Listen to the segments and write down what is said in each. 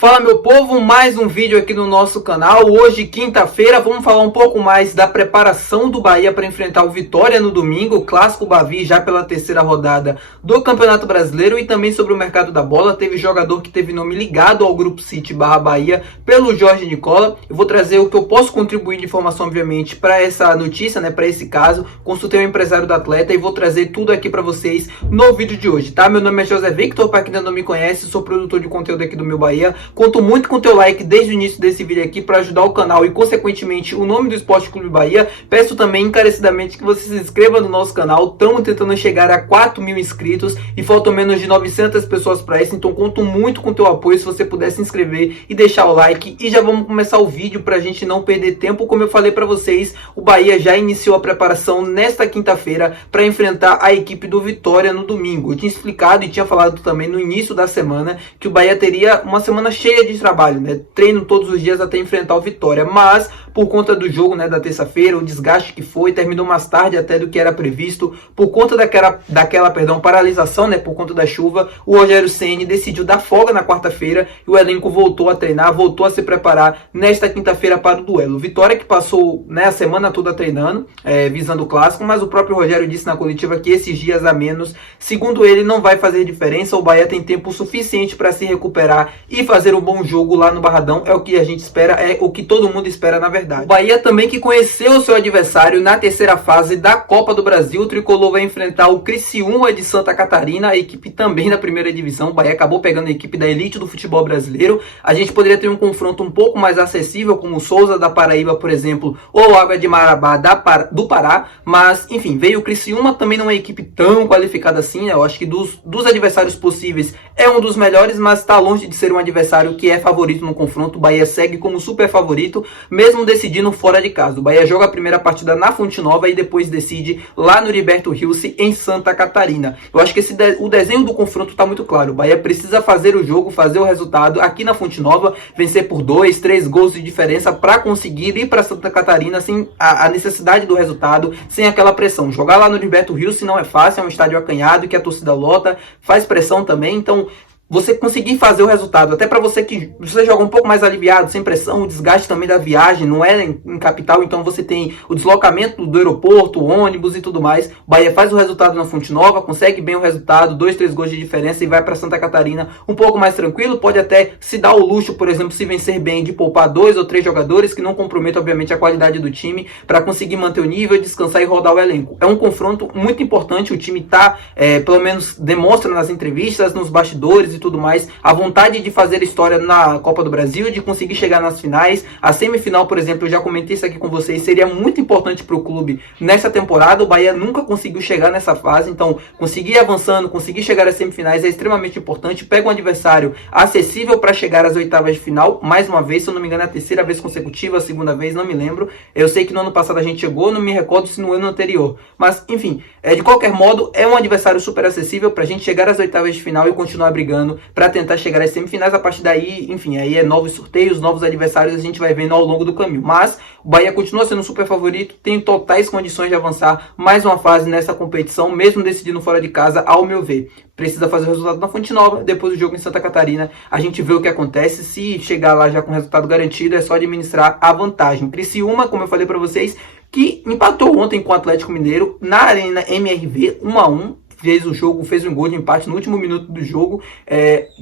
Fala meu povo, mais um vídeo aqui no nosso canal. Hoje, quinta-feira, vamos falar um pouco mais da preparação do Bahia para enfrentar o Vitória no domingo, o Clássico Bavi, já pela terceira rodada do Campeonato Brasileiro, e também sobre o mercado da bola. Teve jogador que teve nome ligado ao Grupo City Bahia pelo Jorge Nicola. Eu vou trazer o que eu posso contribuir de informação, obviamente, para essa notícia, né, para esse caso. Consultei o empresário do atleta e vou trazer tudo aqui para vocês no vídeo de hoje, tá? Meu nome é José Victor, para quem ainda não me conhece, sou produtor de conteúdo aqui do Meu Bahia. Conto muito com o teu like desde o início desse vídeo aqui para ajudar o canal e, consequentemente, o nome do Esporte Clube Bahia. Peço também encarecidamente que você se inscreva no nosso canal. Estamos tentando chegar a 4.000 inscritos e faltam menos de 900 pessoas para isso. Então, conto muito com o teu apoio se você puder se inscrever e deixar o like. E já vamos começar o vídeo para a gente não perder tempo. Como eu falei para vocês, o Bahia já iniciou a preparação nesta quinta-feira para enfrentar a equipe do Vitória no domingo. Eu tinha explicado e tinha falado também no início da semana que o Bahia teria uma semana cheia de trabalho, né? Treino todos os dias até enfrentar o Vitória, mas por conta do jogo, né, da terça-feira, o desgaste que foi, terminou mais tarde até do que era previsto, por conta daquela paralisação, né, por conta da chuva, o Rogério Ceni decidiu dar folga na quarta-feira e o elenco voltou a treinar, voltou a se preparar nesta quinta-feira para o duelo. Vitória que passou, né, a semana toda treinando, visando o clássico, mas o próprio Rogério disse na coletiva que esses dias a menos, segundo ele, não vai fazer diferença. O Bahia tem tempo suficiente para se recuperar e fazer um bom jogo lá no Barradão. É o que a gente espera, é o que todo mundo espera, na verdade. O Bahia também, que conheceu o seu adversário na terceira fase da Copa do Brasil. O tricolor vai enfrentar o Criciúma de Santa Catarina, a equipe também da primeira divisão. O Bahia acabou pegando a equipe da elite do futebol brasileiro. A gente poderia ter um confronto um pouco mais acessível, como o Souza da Paraíba, por exemplo, ou o Água de Marabá do Pará, mas enfim, veio o Criciúma, também não é uma equipe tão qualificada assim, né? Eu acho que dos adversários possíveis é um dos melhores, mas está longe de ser um adversário que é favorito no confronto. O Bahia segue como super favorito, mesmo decidindo fora de casa. O Bahia joga a primeira partida na Fonte Nova e depois decide lá no Heriberto Hilse, em Santa Catarina. Eu acho que o desenho do confronto está muito claro. O Bahia precisa fazer o jogo, fazer o resultado aqui na Fonte Nova, vencer por 2, 3 gols de diferença para conseguir ir para Santa Catarina sem a necessidade do resultado, sem aquela pressão. Jogar lá no Heriberto Hilse não é fácil, é um estádio acanhado que a torcida lota, faz pressão também, então você conseguir fazer o resultado, até para você que você joga um pouco mais aliviado, sem pressão, o desgaste também da viagem, não é em capital, então você tem o deslocamento do aeroporto, o ônibus e tudo mais. O Bahia faz o resultado na Fonte Nova, consegue bem o resultado, 2, 3 gols de diferença e vai para Santa Catarina um pouco mais tranquilo. Pode até se dar o luxo, por exemplo, se vencer bem, de poupar 2 ou 3 jogadores, que não comprometam, obviamente, a qualidade do time, para conseguir manter o nível, descansar e rodar o elenco. É um confronto muito importante, o time pelo menos demonstra nas entrevistas, nos bastidores e tudo mais, a vontade de fazer história na Copa do Brasil, de conseguir chegar nas finais. A semifinal, por exemplo, eu já comentei isso aqui com vocês, seria muito importante para o clube nessa temporada. O Bahia nunca conseguiu chegar nessa fase, então conseguir ir avançando, conseguir chegar às semifinais é extremamente importante. Pega um adversário acessível para chegar às oitavas de final, mais uma vez, se eu não me engano é a terceira vez consecutiva, a segunda vez, não me lembro. Eu sei que no ano passado a gente chegou, não me recordo se no ano anterior, mas enfim, de qualquer modo, é um adversário super acessível para a gente chegar às oitavas de final e continuar brigando para tentar chegar às semifinais. A partir daí, enfim, aí é novos sorteios, novos adversários, a gente vai vendo ao longo do caminho. Mas o Bahia continua sendo um super favorito, tem totais condições de avançar mais uma fase nessa competição, mesmo decidindo fora de casa, ao meu ver. Precisa fazer o resultado na Fonte Nova, depois do jogo em Santa Catarina, a gente vê o que acontece. Se chegar lá já com o resultado garantido, é só administrar a vantagem. O Criciúma, como eu falei para vocês, que empatou ontem com o Atlético Mineiro na Arena MRV, 1-1. Fez um gol de empate no último minuto do jogo,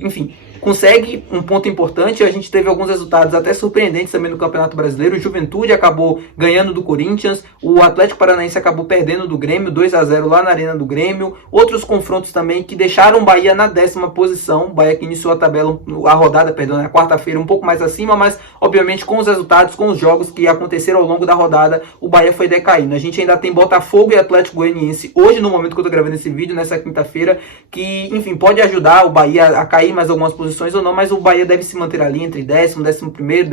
enfim, consegue um ponto importante. A gente teve alguns resultados até surpreendentes também no Campeonato Brasileiro. O Juventude acabou ganhando do Corinthians, o Atlético Paranaense acabou perdendo do Grêmio, 2-0 lá na Arena do Grêmio. Outros confrontos também que deixaram o Bahia na 10ª posição, o Bahia que iniciou a rodada, na quarta-feira um pouco mais acima, mas obviamente com os resultados, com os jogos que aconteceram ao longo da rodada, o Bahia foi decaindo. A gente ainda tem Botafogo e Atlético Goianiense hoje, no momento que eu tô gravando esse vídeo, nessa quinta-feira, que, enfim, pode ajudar o Bahia a cair mais algumas posições ou não, mas o Bahia deve se manter ali entre 10º, 11º,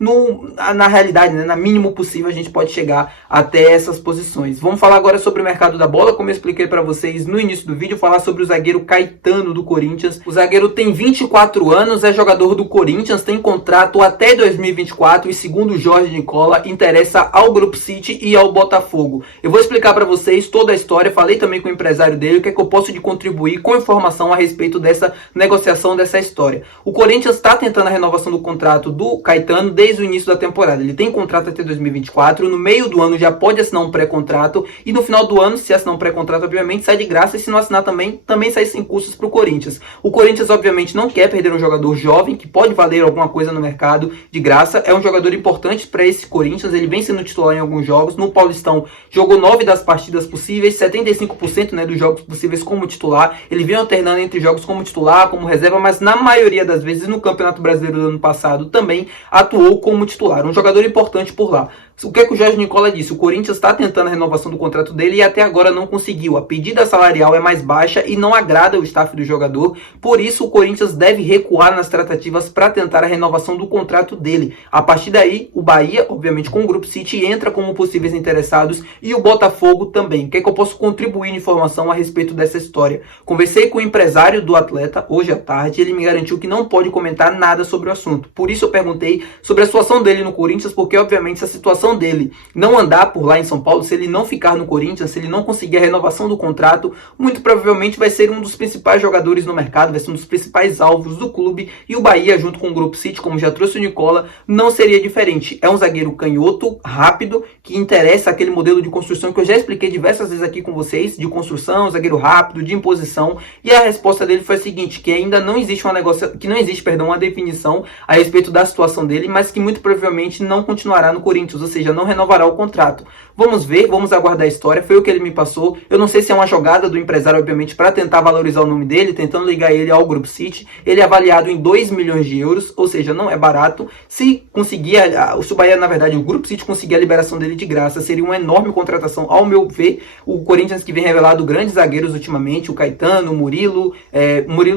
12º, na realidade, né, na mínimo possível, a gente pode chegar até essas posições. Vamos falar agora sobre o mercado da bola, como eu expliquei para vocês no início do vídeo, falar sobre o zagueiro Caetano do Corinthians. O zagueiro tem 24 anos, é jogador do Corinthians, tem contrato até 2024 e, segundo o Jorge Nicola, interessa ao Grupo City e ao Botafogo. Eu vou explicar para vocês toda a história, falei também com o empresário dele, o que é que eu posso de contribuir com informação a respeito dessa negociação, dessa história. O Corinthians está tentando a renovação do contrato do Caetano desde o início da temporada. Ele tem contrato até 2024, no meio do ano já pode assinar um pré-contrato e no final do ano, se assinar um pré-contrato, obviamente sai de graça, e se não assinar também sai sem custos para o Corinthians. O Corinthians obviamente não quer perder um jogador jovem que pode valer alguma coisa no mercado de graça. É um jogador importante para esse Corinthians, ele vem sendo titular em alguns jogos. No Paulistão jogou 9 das partidas possíveis, 75% dos jogos possíveis como titular. Ele vem alternando entre jogos como titular, como reserva, mas na maioria das vezes no Campeonato Brasileiro do ano passado também atuou como titular. Um jogador importante por lá. O que é que o Jorge Nicola disse? O Corinthians está tentando a renovação do contrato dele e até agora não conseguiu. A pedida salarial é mais baixa e não agrada o staff do jogador. Por isso o Corinthians deve recuar nas tratativas para tentar a renovação do contrato dele. A partir daí, o Bahia, obviamente com o Grupo City, entra como possíveis interessados e o Botafogo também. O que é que eu posso contribuir de informação a respeito dessa história? Conversei com o empresário do atleta hoje à tarde, ele me garantiu que não pode comentar nada sobre o assunto. Por isso eu perguntei sobre a situação dele no Corinthians, porque obviamente essa situação dele não andar por lá em São Paulo, se ele não ficar no Corinthians, se ele não conseguir a renovação do contrato, muito provavelmente vai ser um dos principais jogadores no mercado, vai ser um dos principais alvos do clube, e o Bahia, junto com o Grupo City, como já trouxe o Nicola, não seria diferente. É um zagueiro canhoto, rápido, que interessa aquele modelo de construção que eu já expliquei diversas vezes aqui com vocês, de construção, zagueiro rápido, de imposição, e a resposta dele foi a seguinte, que ainda não existe uma definição a respeito da situação dele, mas que muito provavelmente não continuará no Corinthians, ou seja, não renovará o contrato. Vamos ver, vamos aguardar a história, foi o que ele me passou. Eu não sei se é uma jogada do empresário, obviamente, para tentar valorizar o nome dele, tentando ligar ele ao Grupo City. Ele é avaliado em 2 milhões de euros, ou seja, não é barato. Se conseguir, se o Bahia, na verdade, o Grupo City conseguir a liberação dele de graça, seria uma enorme contratação, ao meu ver. O Corinthians que vem revelado grandes zagueiros ultimamente, o Caetano, o Murilo,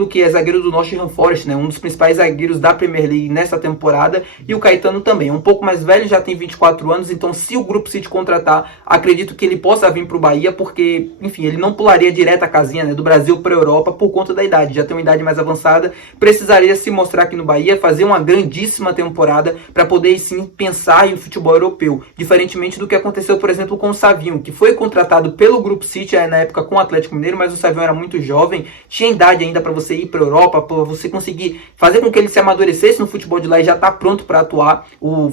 que é zagueiro do Nottingham Forest, um dos principais zagueiros da Premier League nessa temporada, e o Caetano também, um pouco mais velho, já tem 24 anos, então se o Grupo City contratar, acredito que ele possa vir para o Bahia, porque, enfim, ele não pularia direto a casinha do Brasil para a Europa por conta da idade, já tem uma idade mais avançada, precisaria se mostrar aqui no Bahia, fazer uma grandíssima temporada para poder sim pensar em futebol europeu, diferentemente do que aconteceu, por exemplo, com o Savinho, que foi contratado pelo Grupo City na época com o Atlético Mineiro, mas o Savinho era muito jovem, tinha idade ainda para você ir para a Europa, para você conseguir fazer com que ele se amadurecesse no futebol de lá e já está pronto para atuar. O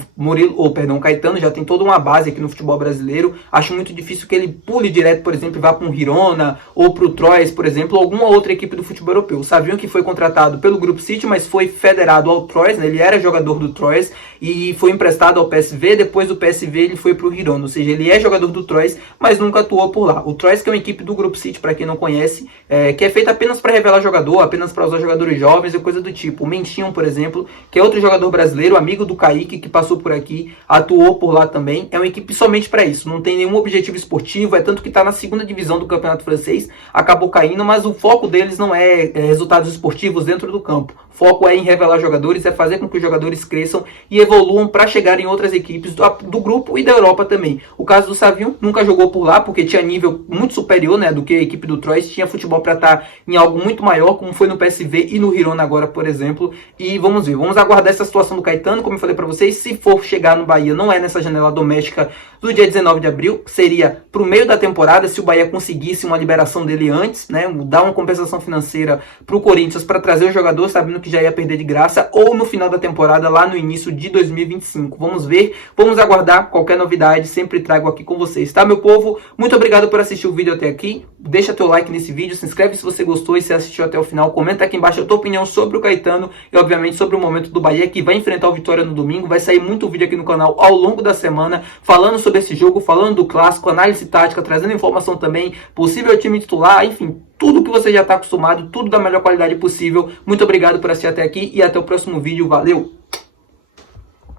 Caetano já tem toda uma base aqui no futebol brasileiro. Acho muito difícil que ele pule direto, por exemplo, e vá para um Girona ou para o Troyes, por exemplo, ou alguma outra equipe do futebol europeu. O Savinho que foi contratado pelo Grupo City, mas foi federado ao Troyes, ele era jogador do Troyes e foi emprestado ao PSV. Depois do PSV ele foi para o Girona, ou seja, ele é jogador do Troyes, mas nunca atuou por lá. O Troyes, que é uma equipe do Grupo City, para quem não conhece, que é feita apenas para revelar jogador, apenas para usar jogadores jovens e coisa do tipo. O Mentinho, por exemplo, que é outro jogador brasileiro, amigo do Kaique, que passou por aqui, atuou por lá também. É uma equipe somente para isso, não tem nenhum objetivo esportivo, tanto que está na segunda divisão do campeonato francês, acabou caindo, mas o foco deles não é resultados esportivos dentro do campo. O foco é em revelar jogadores, é fazer com que os jogadores cresçam e evoluam para chegar em outras equipes do grupo e da Europa também. O caso do Savinho, nunca jogou por lá, porque tinha nível muito superior do que a equipe do Troyes, tinha futebol para estar em algo muito maior, como foi no PSV e no Girona agora, por exemplo. E vamos ver, vamos aguardar essa situação do Caetano, como eu falei para vocês, se for chegar no Bahia, não é nessa janela doméstica do dia 19 de abril, seria para o meio da temporada, se o Bahia conseguisse uma liberação dele antes, dar uma compensação financeira para o Corinthians para trazer o jogador, sabendo que já ia perder de graça, ou no final da temporada, lá no início de 2025. Vamos ver, vamos aguardar qualquer novidade, sempre trago aqui com vocês, tá, meu povo? Muito obrigado por assistir o vídeo até aqui, deixa teu like nesse vídeo, se inscreve se você gostou e se assistiu até o final, comenta aqui embaixo a tua opinião sobre o Caetano e, obviamente, sobre o momento do Bahia, que vai enfrentar o Vitória no domingo. Vai sair muito vídeo aqui no canal ao longo da semana, falando sobre esse jogo, falando do clássico, análise tática, trazendo informação também, possível time titular, enfim, tudo que você já está acostumado, tudo da melhor qualidade possível. Muito obrigado por assistir até aqui e até o próximo vídeo. Valeu!